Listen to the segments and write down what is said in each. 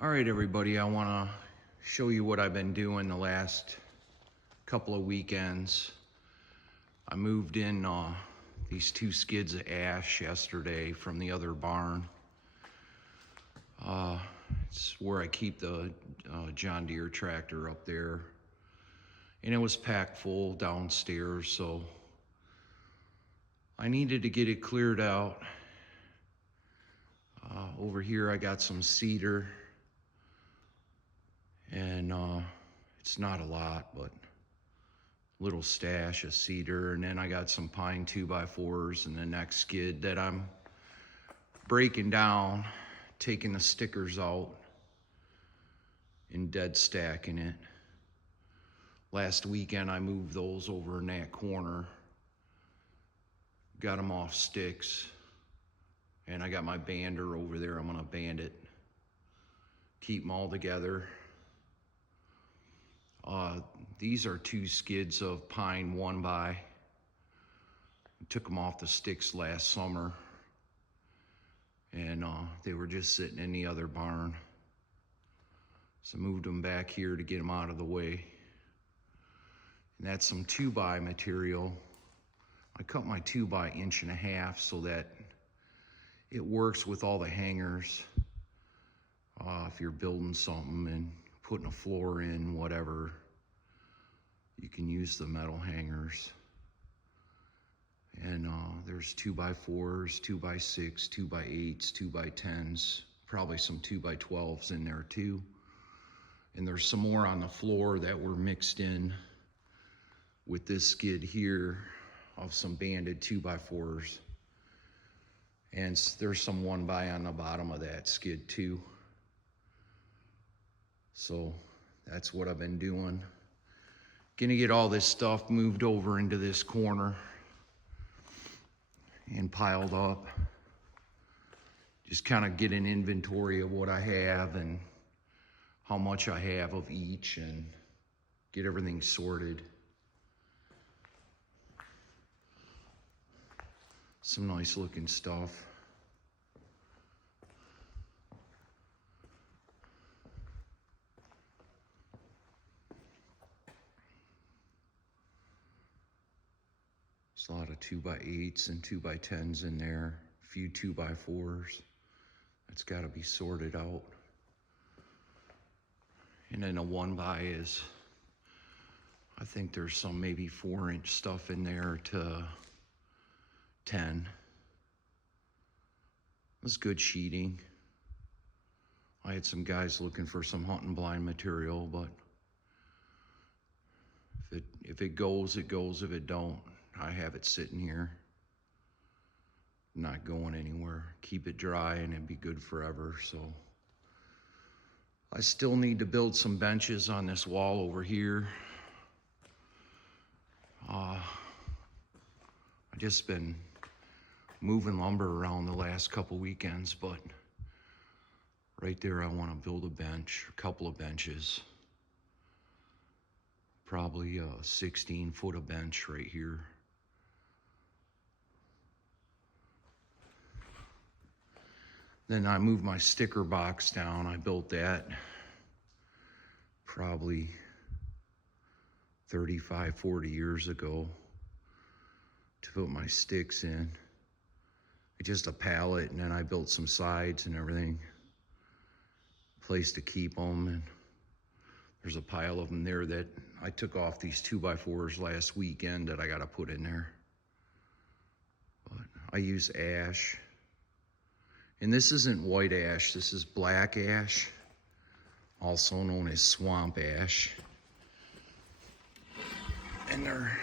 All right, everybody, I want to show you what I've been doing the last couple of weekends. I moved in these 2 skids of ash yesterday from the other barn. It's where I keep the John Deere tractor up there. And it was packed full downstairs, so I needed to get it cleared out. Over here I got some cedar. And it's not a lot, but little stash of cedar. And then I got some pine 2x4s and the next skid that I'm breaking down, taking the stickers out and dead stacking it. Last weekend I moved those over in that corner, got them off sticks, and I got my bander over there. I'm gonna band it, keep them all together. These are 2 skids of pine 1x. Took them off the sticks last summer, and they were just sitting in the other barn. So I moved them back here to get them out of the way. And that's some 2x material. I cut my 2x 1.5 inches so that it works with all the hangers. If you're building something and putting a floor in, whatever, you can use the metal hangers. And there's 2x4s, 2x6, 2x8s, 2x10s, probably some 2x12s in there too. And there's some more on the floor that were mixed in with this skid here of some banded 2x4s. And there's some 1x on the bottom of that skid too. So that's what I've been doing. Gonna get all this stuff moved over into this corner and piled up. Just kind of get an inventory of what I have and how much I have of each and get everything sorted. Some nice looking stuff. There's a lot of 2x8s and 2x10s in there, a few 2x4s. That's got to be sorted out. And then a 1x is, I think there's some maybe 4-inch stuff in there to 10. That's good sheeting. I had some guys looking for some hunting blind material, but if it goes, it goes. If it don't, I have it sitting here, not going anywhere. Keep it dry and it'd be good forever. So I still need to build some benches on this wall over here. I just been moving lumber around the last couple weekends, but right there I want to build a bench, a couple of benches. Probably a 16-foot of bench right here. Then I moved my sticker box down. I built that probably 35, 40 years ago to put my sticks in. Just a pallet, and then I built some sides and everything. Place to keep them, and there's a pile of them there that I took off these 2x4s last weekend that I got to put in there. But I use ash. And this isn't white ash, this is black ash, also known as swamp ash. And they're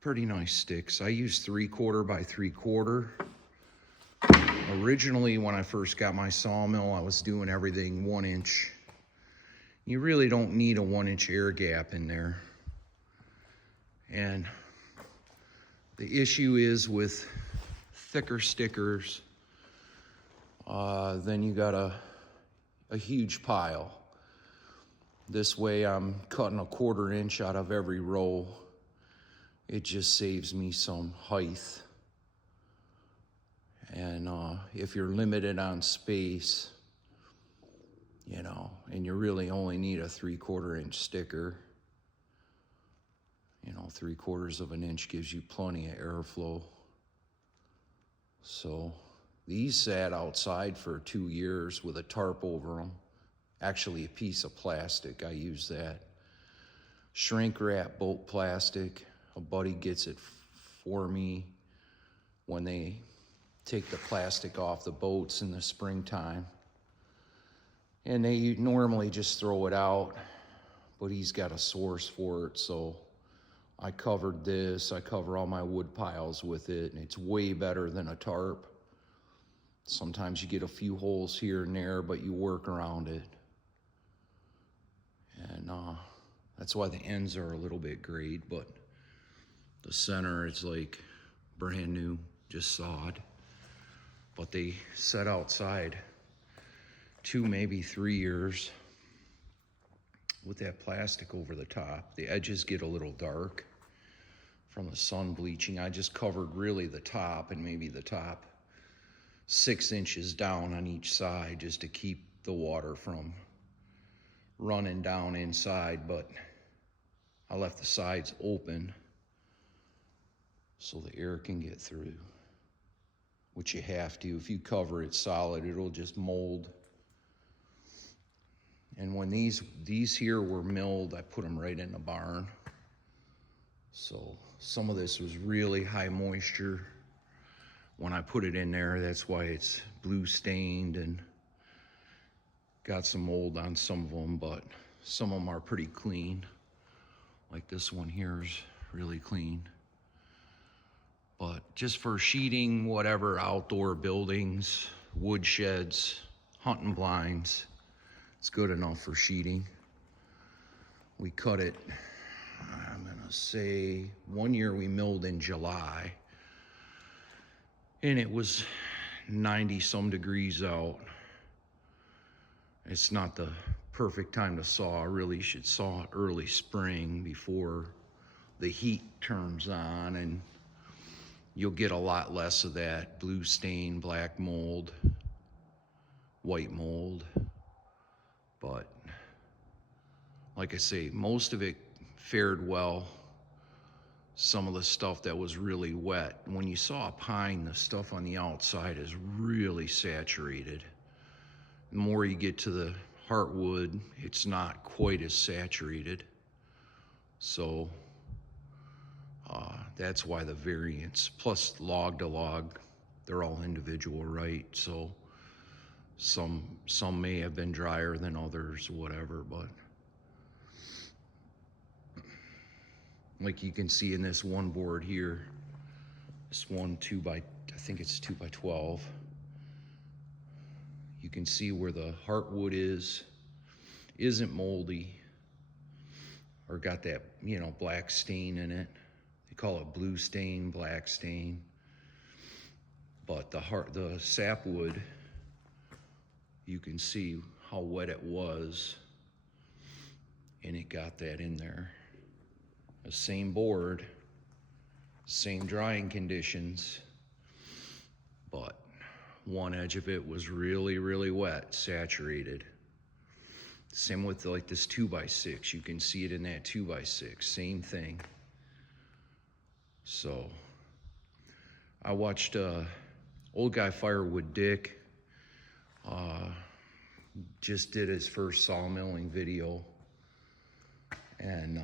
pretty nice sticks. I use 3/4 by 3/4. Originally, when I first got my sawmill, I was doing everything 1 inch. You really don't need a 1-inch air gap in there. And the issue is with thicker stickers, then you got a huge pile. This way I'm cutting a 1/4 inch out of every row. It just saves me some height. And if you're limited on space, you know, and you really only need a 3/4 inch sticker. You know, 3/4 of an inch gives you plenty of airflow. So these sat outside for 2 years with a tarp over them. Actually, a piece of plastic, I use that. Shrink wrap boat plastic. A buddy gets it for me when they take the plastic off the boats in the springtime. And they normally just throw it out, but he's got a source for it, so I covered this. I cover all my wood piles with it, and it's way better than a tarp. Sometimes you get a few holes here and there, but you work around it. And that's why the ends are a little bit grayed, but the center is like brand new, just sawed. But they set outside 2, maybe 3 years with that plastic over the top. The edges get a little dark from the sun bleaching. I just covered really the top and maybe the top 6 inches down on each side just to keep the water from running down inside, but I left the sides open so the air can get through, which you have to. If you cover it solid, it'll just mold. And when these here were milled, I put them right in the barn. So some of this was really high moisture when I put it in there. That's why it's blue stained and got some mold on some of them, but some of them are pretty clean. Like this one here is really clean. But just for sheeting, whatever, outdoor buildings, wood sheds, hunting blinds, it's good enough for sheeting. We cut it, I'm gonna say, one year we milled in July, and it was 90 some degrees out. It's not the perfect time to saw. I really should saw early spring before the heat turns on, and you'll get a lot less of that blue stain, black mold, white mold. But like I say, most of it fared well. Some of the stuff that was really wet, when you saw a pine, the stuff on the outside is really saturated. The more you get to the heartwood, it's not quite as saturated. So that's why the variance, plus log to log, they're all individual, right? So some may have been drier than others, whatever, but like you can see in this one board here, this one I think it's 2 by 12. You can see where the heartwood isn't moldy or got that, you know, black stain in it. They call it blue stain, black stain. But the sapwood, you can see how wet it was, and it got that in there. The same board, same drying conditions, but one edge of it was really, really wet, saturated. Same with like this 2 by 6. You can see it in that 2 by 6, same thing. So I watched Old Guy Firewood Dick, just did his first sawmilling video, and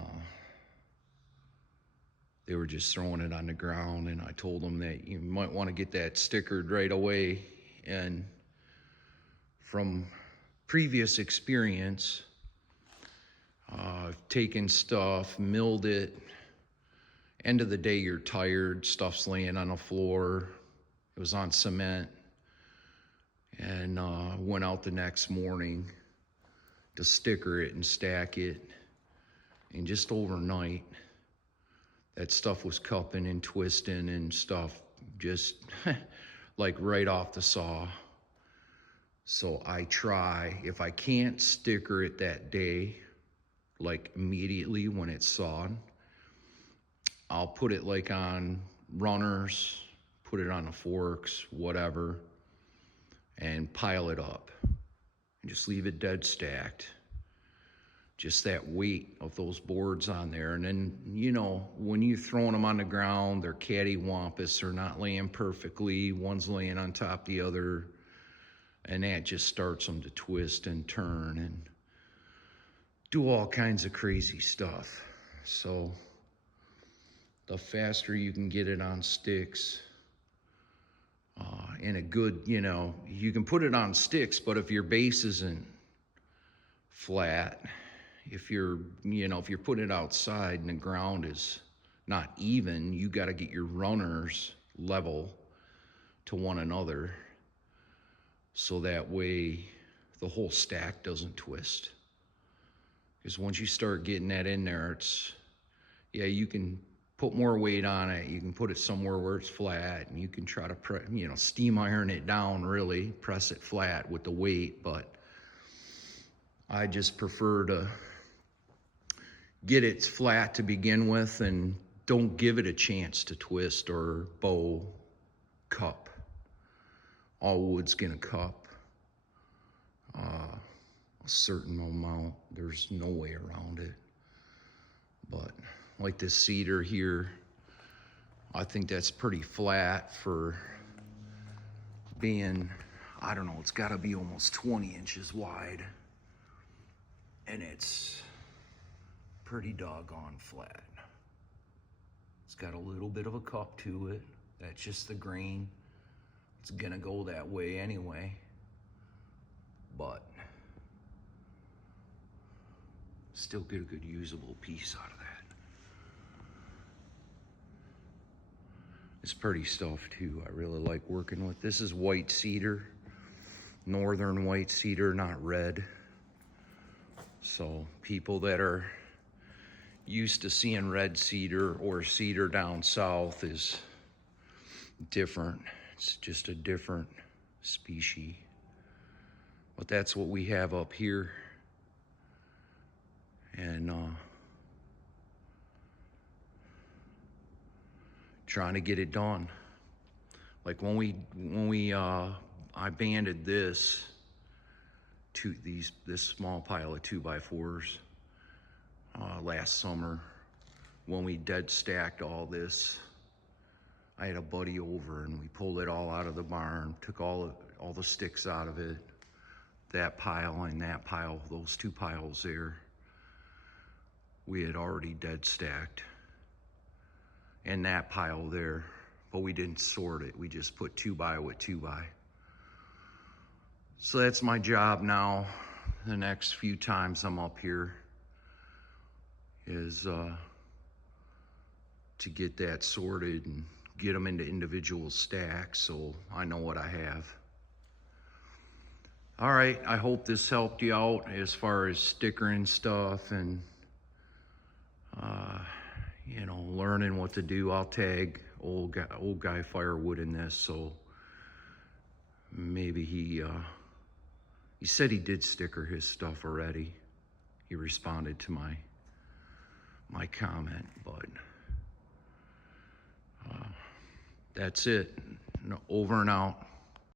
they were just throwing it on the ground, and I told them that you might want to get that stickered right away. And from previous experience, I've taken stuff, milled it. End of the day, you're tired, stuff's laying on the floor. It was on cement. And went out the next morning to sticker it and stack it. And just overnight, that stuff was cupping and twisting and stuff, just like right off the saw. So I try, if I can't sticker it that day, like immediately when it's sawed, I'll put it like on runners, put it on the forks, whatever, and pile it up. and just leave it dead stacked. Just that weight of those boards on there. And then, you know, when you're throwing them on the ground, they're cattywampus, they're not laying perfectly, one's laying on top of the other, and that just starts them to twist and turn and do all kinds of crazy stuff. So the faster you can get it on sticks, in a good, you know, you can put it on sticks, but if your base isn't flat, if you're putting it outside and the ground is not even, you got to get your runners level to one another, so that way the whole stack doesn't twist. Because once you start getting that in there, it's, yeah, you can put more weight on it, you can put it somewhere where it's flat, and you can try to steam iron it down, really press it flat with the weight. But I just prefer to get it flat to begin with and don't give it a chance to twist or bow, cup. All wood's gonna cup a certain amount. There's no way around it. But like this cedar here, I think that's pretty flat for being, I don't know, it's gotta be almost 20 inches wide. And it's pretty doggone flat. It's got a little bit of a cup to it. That's just the grain. It's gonna go that way anyway. But still get a good usable piece out of that. It's pretty stuff too. I really like working with. This is white cedar, northern white cedar, not red. So people that are used to seeing red cedar or cedar down south is different. It's just a different species. But that's what we have up here. And trying to get it done. Like I banded this small pile of 2x4s last summer. When we dead stacked all this, I had a buddy over and we pulled it all out of the barn, took all the sticks out of it, that pile and that pile, those two piles there, we had already dead stacked. And that pile there, but we didn't sort it. We just put 2x with 2x. So that's my job now. The next few times I'm up here is to get that sorted and get them into individual stacks so I know what I have. All right, I hope this helped you out as far as stickering stuff and learning what to do. I'll tag old guy Firewood in this, so maybe he said he did sticker his stuff already. He responded to my comment, but that's it. Over and out.